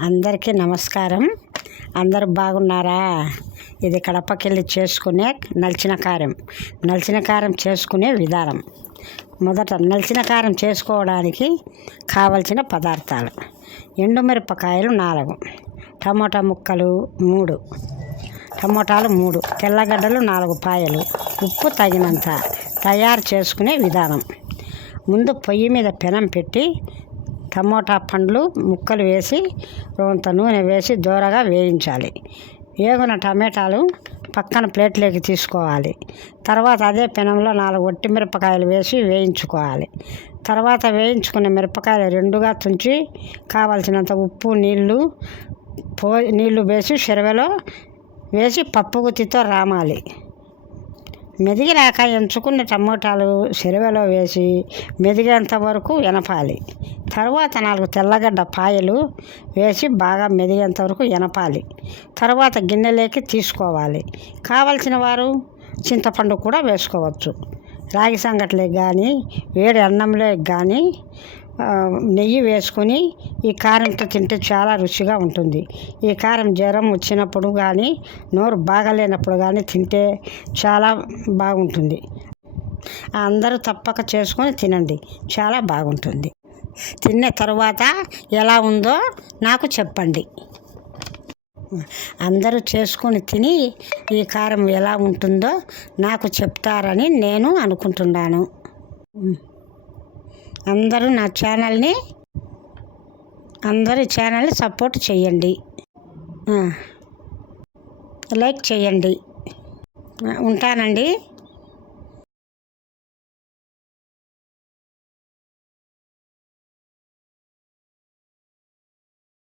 అందరికీ నమస్కారం. అందరు బాగున్నారా? ఇది కడపకెళ్ళి చేసుకునే నలిచిన కారం చేసుకునే విధానం. మొదట నలిచిన కారం చేసుకోవడానికి కావలసిన పదార్థాలు: ఎండుమిరపకాయలు 4, టమోటా ముక్కలు 3, టమోటాలు 3, తెల్లగడ్డలు 4 పాయలు, ఉప్పు తగినంత. తయారు చేసుకునే విధానం: ముందు పొయ్యి మీద పెనం పెట్టి టమోటా పండ్లు ముక్కలు వేసి రోంత నూనె వేసి దోరగా వేయించాలి. వేగున టమాటాలు పక్కన ప్లేట్లోకి తీసుకోవాలి. తర్వాత అదే పెనంలో 4 ఒట్టి మిరపకాయలు వేసి వేయించుకోవాలి. తర్వాత వేయించుకున్న మిరపకాయలు రెండుగా తుంచి కావలసినంత ఉప్పు నీళ్లు వేసి చెరవలో వేసి పప్పు గుత్తితో రామాలి. మెదిగినాక ఎంచుకున్న టమోటాలు చెరవలో వేసి మెదిగేంత వరకు ఎనపాలి. తర్వాత 4 తెల్లగడ్డ పాయలు వేసి బాగా మెదిగేంత వరకు ఎనపాలి. తర్వాత గిన్నెలోకి తీసుకోవాలి. కావలసిన వారు చింతపండు కూడా వేసుకోవచ్చు. రాగి సంగట్లోకి కానీ వేడి అన్నంలోకి కానీ నెయ్యి వేసుకొని ఈ కారంతో తింటే చాలా రుచిగా ఉంటుంది. ఈ కారం జ్వరం వచ్చినప్పుడు కానీ నోరు బాగాలేనప్పుడు కానీ తింటే చాలా బాగుంటుంది. అందరూ తప్పక చేసుకొని తినండి, చాలా బాగుంటుంది. తిన్న తర్వాత ఎలా ఉందో నాకు చెప్పండి. అందరూ చేసుకొని తిని ఈ కారం ఎలా ఉంటుందో నాకు చెప్తారని నేను అనుకుంటున్నాను. అందరూ నా ఛానల్ని సపోర్ట్ చేయండి, లైక్ చేయండి. ఉంటానండి.